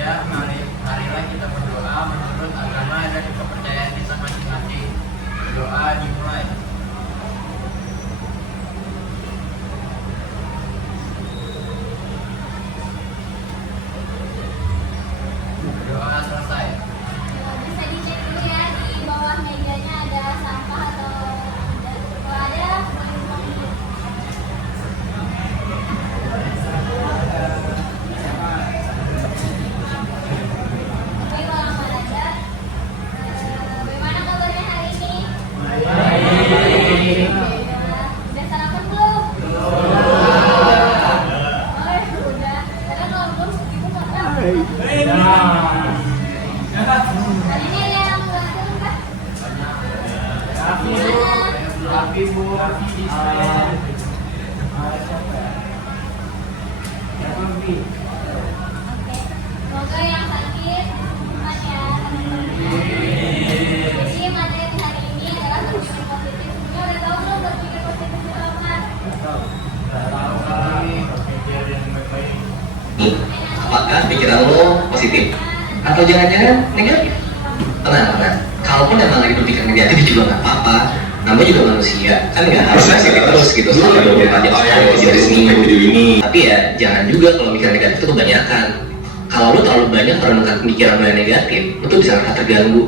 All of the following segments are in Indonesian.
Ya, marilah kita berdoa menurut agama dan kepercayaan kita masing-masing. Doa dimulai. Doa selesai. Bisa dicek dulu ya di bawah mejanya ada sampah atau ada. Kalau ada, boleh buang. Oke, kalau nggak ada, bagaimana kabarnya hari ini? Baik. Udah sarapan belum? Oh, ya udah. Karena kalau belum, ibu nggak tahu. Hari ini ada yang ulang Kak? Rapi Bu. Oke, semoga yang sakit sembuhkan ya teman-teman. Jadi materi hari ini adalah berpikir positif. Semua udah tahu belum berpikir positif itu apa? Tahu kali berpikir yang baik-baik. Apakah pikiran lo positif atau jangan-jangan negatif? Tenang. Kalaupun emang lagi berpikir negatif juga nggak apa-apa. Namanya juga manusia, kan nggak harus positif terus gitu selama 24 jam dari seminggu ini. Tapi ya jangan juga kalau mikir negatif itu kebanyakan. Kalau lo terlalu banyak merenungkan pemikiran lo yang negatif, lo tuh bisa ngerasa terganggu.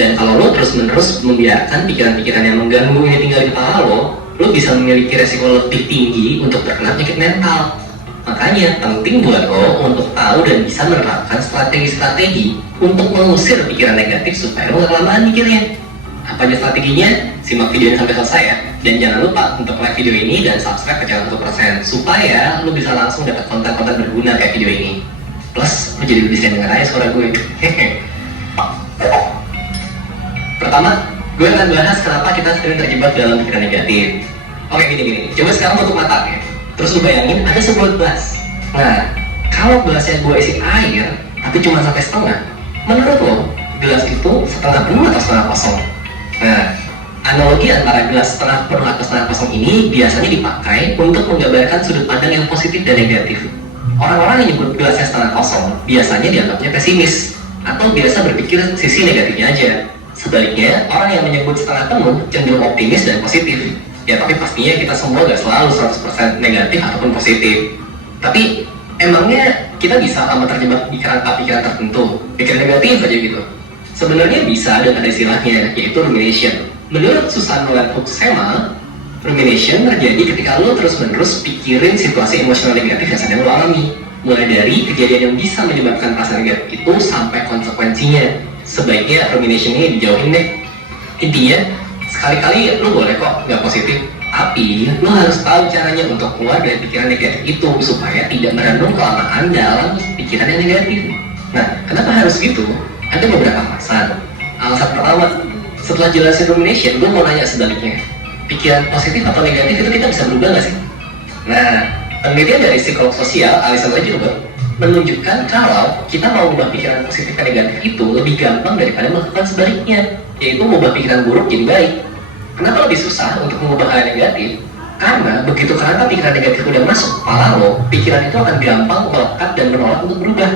Dan kalau lo terus-menerus membiarkan pikiran-pikiran yang mengganggu ini tinggal di kepala lo bisa memiliki resiko lebih tinggi untuk terkena penyakit mental. Makanya penting buat lo untuk tahu dan bisa menerapkan strategi-strategi untuk mengusir pikiran negatif supaya lo gak kelamaan mikirnya. Apa aja strateginya? Simak video ini sampai selesai ya. Dan jangan lupa untuk like video ini dan subscribe ke channel 1% supaya lo bisa langsung dapat konten-konten berguna kayak video ini. Plus, lo jadi bisa denger aja suara gue. Pertama, gue akan bahas kenapa kita sering terjebak dalam pikiran negatif. Oke, gini. Coba sekarang tutup mata ya. Terus lu bayangin ada sebuah gelas. Nah, kalau gelasnya gue isi air, tapi cuma sampai setengah, menurut lo, gelas itu setengah penuh atau setengah kosong? Nah, analogi antara gelas setengah penuh atau setengah kosong ini biasanya dipakai untuk menggambarkan sudut pandang yang positif dan negatif. Orang-orang yang nyebut gelasnya setengah kosong biasanya dianggapnya pesimis atau biasa berpikir sisi negatifnya aja. Sebaliknya, orang yang menyebut setengah penuh cenderung optimis dan positif. Ya tapi pastinya kita semua gak selalu 100% negatif ataupun positif. Tapi emangnya kita bisa lama terjebak pikiran tertentu, pikiran negatif aja gitu? Sebenarnya bisa dan ada istilahnya, yaitu rumination. Menurut Susan Hoek-Sema, rumination terjadi ketika lo terus-menerus pikirin situasi emosional negatif yang sedang lo alami. Mulai dari kejadian yang bisa menyebabkan perasaan negatif itu sampai konsekuensinya. Sebaiknya rumination ini dijauhin deh. Intinya, sekali-kali lu boleh kok nggak positif, tapi lu harus tahu caranya untuk keluar dari pikiran negatif itu supaya tidak merenung kelamaan dalam pikiran yang negatif. Nah, kenapa harus gitu? Ada beberapa alasan. Alasan pertama, setelah jelasin rumination, gue mau nanya sebaliknya, pikiran positif atau negatif itu kita bisa berubah nggak sih? Nah, penelitian dari psikolog sosial Alison Gilbert menunjukkan kalau kita mau ubah pikiran positif ke negatif itu lebih gampang daripada melakukan sebaliknya, yaitu mengubah pikiran buruk jadi baik. Kenapa lebih susah untuk mengubah hal yang negatif? Karena begitu kerangka pikiran negatif udah masuk kepala lo, pikiran itu akan gampang melekat dan menolak untuk berubah.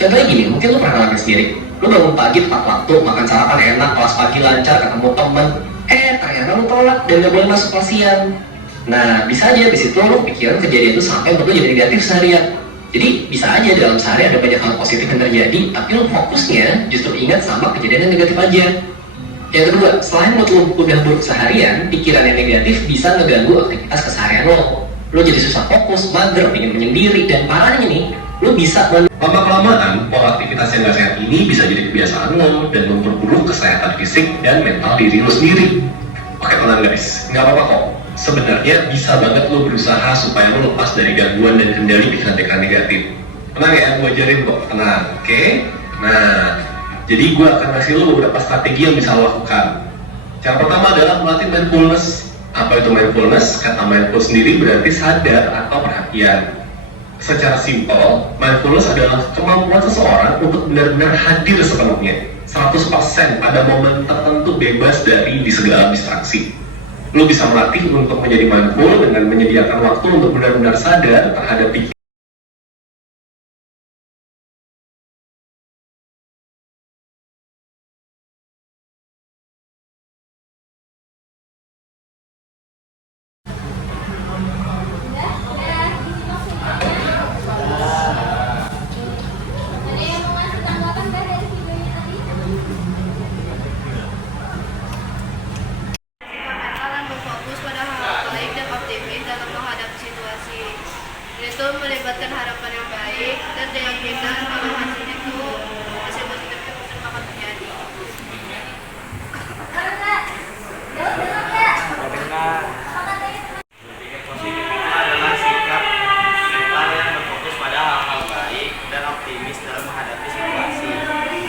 Contohnya gini, mungkin lo pernah ngalamin sendiri. Lo bangun pagi tepat waktu, makan sarapan enak, kelas pagi lancar, ketemu temen, ternyata lo tolak dan gak boleh masuk kelas siang. Nah, bisa aja di situ lo pikiran kejadian itu sampai betul jadi negatif seharian. Jadi bisa aja dalam sehari ada banyak hal positif yang terjadi, tapi lo fokusnya justru ingat sama kejadian yang negatif aja. Yang kedua, selain mood lo udah buruk seharian, pikiran yang negatif bisa ngeganggu aktivitas keseharian lo. Lo jadi susah fokus, mager, ingin menyendiri, dan parahnya nih, lo bisa lama-kelamaan pola aktivitas yang gak sehat ini bisa jadi kebiasaan lo dan memperburuk kesehatan fisik dan mental diri lo sendiri. Oke tenang guys, nggak apa-apa kok. Sebenarnya bisa banget lo berusaha supaya lo lepas dari gangguan dan kendali pikiran-pikiran negatif. Tenang ya, gue ajarin kok, tenang, oke? Nah, jadi gue akan kasih lo beberapa strategi yang bisa lo lakukan. Cara pertama adalah melatih mindfulness. Apa itu mindfulness? Kata mindful sendiri berarti sadar atau perhatian. Secara simpel, mindfulness adalah kemampuan seseorang untuk benar-benar hadir sepenuhnya 100% pada momen tertentu bebas dari segala distraksi. Lo bisa melatih untuk menjadi mindful dengan menyediakan waktu untuk benar-benar sadar terhadap pikiran kalau hasilnya itu hasil positif itu pasti bakal terjadi. Enggak. Jauh dengar ya? Dengar. Apa katanya? Berpikir positif itu adalah sikap kita yang berfokus pada hal-hal baik dan optimis dalam menghadapi situasi.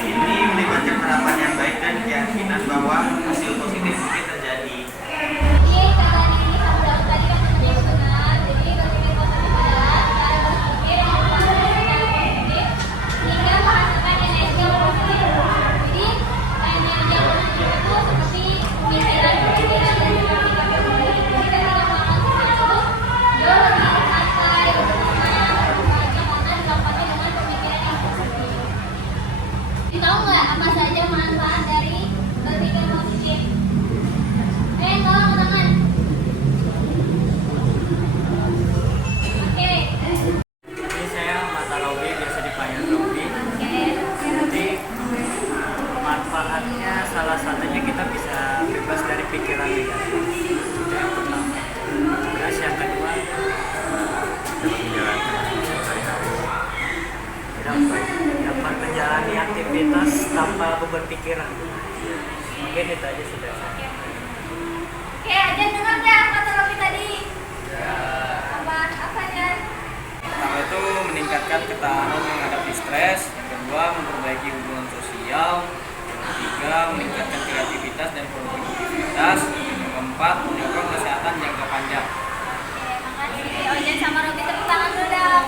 Ini melibatkan harapan yang baik dan keyakinan bahwa hasil positif mungkin terjadi. Jadi kata ini sama dalam tadi kan sebenarnya benar. Jadi berpikir positif adalah cara berpikir yang berpikir secara positif hingga menghasilkan energi yang positif. Jadi energi yang positif itu seperti pemikiran-pemikiran dan juga sikap yang baik. Jadi ketika melakukan sesuatu jauh lebih santai, lebih tenang, lebih bahagia karena dilakukannya dengan pemikiran yang positif. Tahu nggak apa saja manfaat dari berpikir positif? Tolong tangan. Oke. Ini saya mata Robi, biasa dipanggil Robi. Oke. Jadi manfaatnya salah satunya kita bisa bebas dari pikiran negatif. Itu yang pertama. Terus yang kedua dapat menjalankan sehari-hari. Dapat menjalani aktivitas tanpa beban pikiran. Mungkin itu aja sudah. Oke, Ajan dengar nggak kata Robi tadi? Apa aja? Pertama itu meningkatkan ketahanan menghadapi stres. Yang kedua memperbaiki hubungan sosial. Yang ketiga meningkatkan kreativitas dan produktivitas. Yang keempat mendukung kesehatan jangka panjang. Oke, makasih. Ajan sama Robi tepuk tangan dulu dong.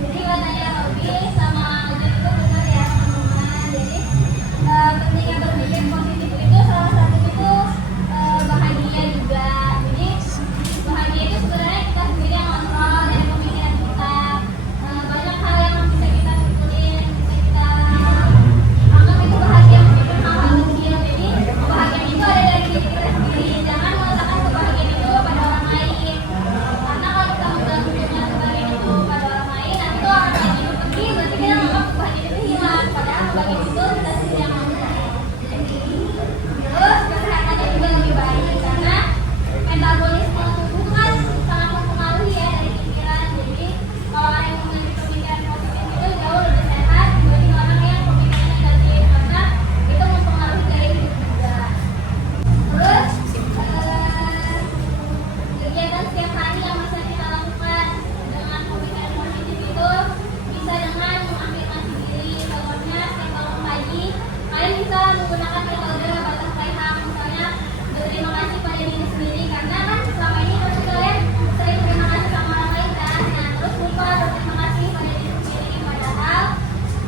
Jadi katanya Robi sama Ajan itu benar ya teman-teman. Jadi pentingnya berpikir positif itu salah satunya itu bahagia juga. Jadi bahagia itu sebenarnya kita sendiri yang kontrol dari pemikiran kita. Banyak hal yang bisa kita syukurin, bisa kita anggap itu bahagia meskipun hal-hal kecil. Jadi kebahagiaan itu ada dari diri kita sendiri. Jangan meletakkan kebahagiaan itu pada orang lain. Karena kalau kita menggantungkan kebahagiaan itu pada orang lain, nanti itu orang lain itu pergi, berarti kita menganggap kebahagiaan itu hilang. Padahal kebahagiaan itu kita sendiri yang mengambil. Terus kesehatannya juga lebih baik karena metabolisme tubuh kan sangat mempengaruhi ya dari pikiran. Jadi kalau orang yang memiliki pemikiran positif itu jauh lebih sehat dibanding orang yang pemikirannya negatif karena itu mempengaruhi gaya hidup juga. Terus kegiatan setiap hari yang bisa kita lakukan dengan pemikiran positif itu bisa dengan mengafirmasi diri. Contohnya setiap bangun pagi kalian bisa menggunakan metode butterfly hug, misalnya berterima kasih pada diri sendiri karena kan selama ini pasti kalian sering terima kasih sama orang lain kan. Nah terus lupa berterima kasih pada diri sendiri padahal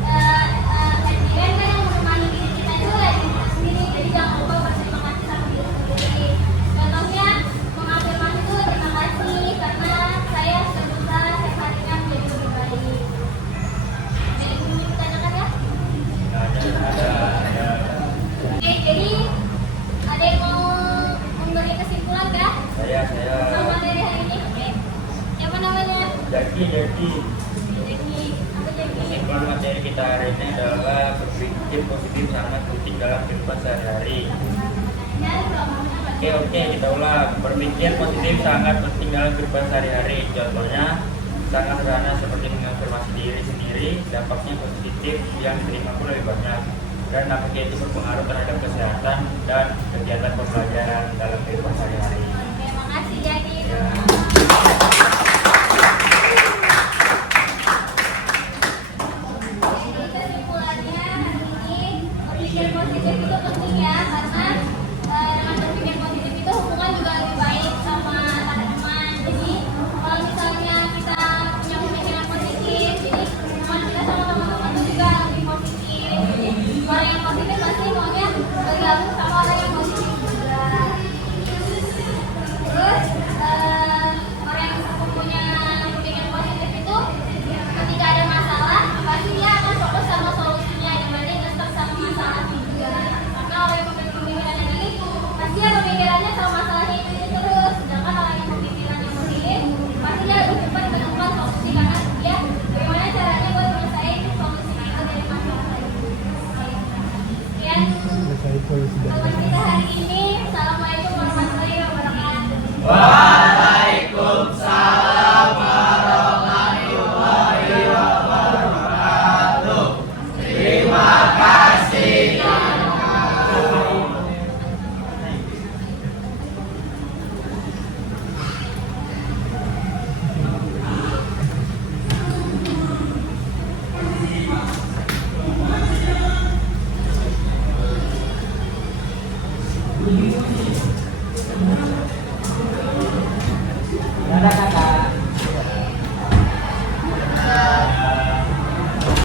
kan yang menemani diri kita itu ya diri kita sendiri. Jadi jangan lupa berterima kasih sama diri sendiri. Contohnya mengafirmasi itu terima kasih karena saya sudah berusaha setiap harinya menjadi lebih baik. Jadi ini ditanyakan ya. Oke, jadi ada yang mau memberi kesimpulan kah? Saya Sama dari hari ini? Oke. Siapa namanya? Jaki. Jeki. Apa Jeki? Kesimpulan materi kita hari ini adalah berpikir positif sangat penting dalam kehidupan sehari-hari. Oke, kita ulang. Berpikir positif sangat penting dalam kehidupan sehari-hari. Contohnya sangat sederhana seperti mengafirmasi diri sendiri, dampaknya positif yang diterima pun lebih banyak. Dan dampaknya itu berpengaruh terhadap kesehatan dan kegiatan pembelajaran dalam kehidupan sehari-hari. Oke, makasih Jeki. Ya. Jadi kesimpulannya hari ini berpikir positif itu penting ya karena dengan berpikir positif itu hubungan juga lebih baik sama teman-teman. Jadi kalau misalnya kita punya pemikiran positif, jadi hubungan kita sama teman-teman itu juga lebih positif. Jadi orang yang positif pasti maunya bergabung sama orang yang positif juga. Terus orang yang punya pemikiran positif itu ketika ada masalah pasti dia akan fokus sama solusinya dibanding ngestak sama masalah juga. Karena orang yang memiliki pemikiran negatif pasti dia pemikirannya sama masalahnya itu terus. Sedangkan orang yang pemikirannya positif pasti dia lebih cepat menemukan solusi karena dia bagaimana caranya buat menyelesaikan solusi itu dari masalah itu. Sekian kawan kita hari ini. Assalamualaikum warahmatullahi wabarakatuh.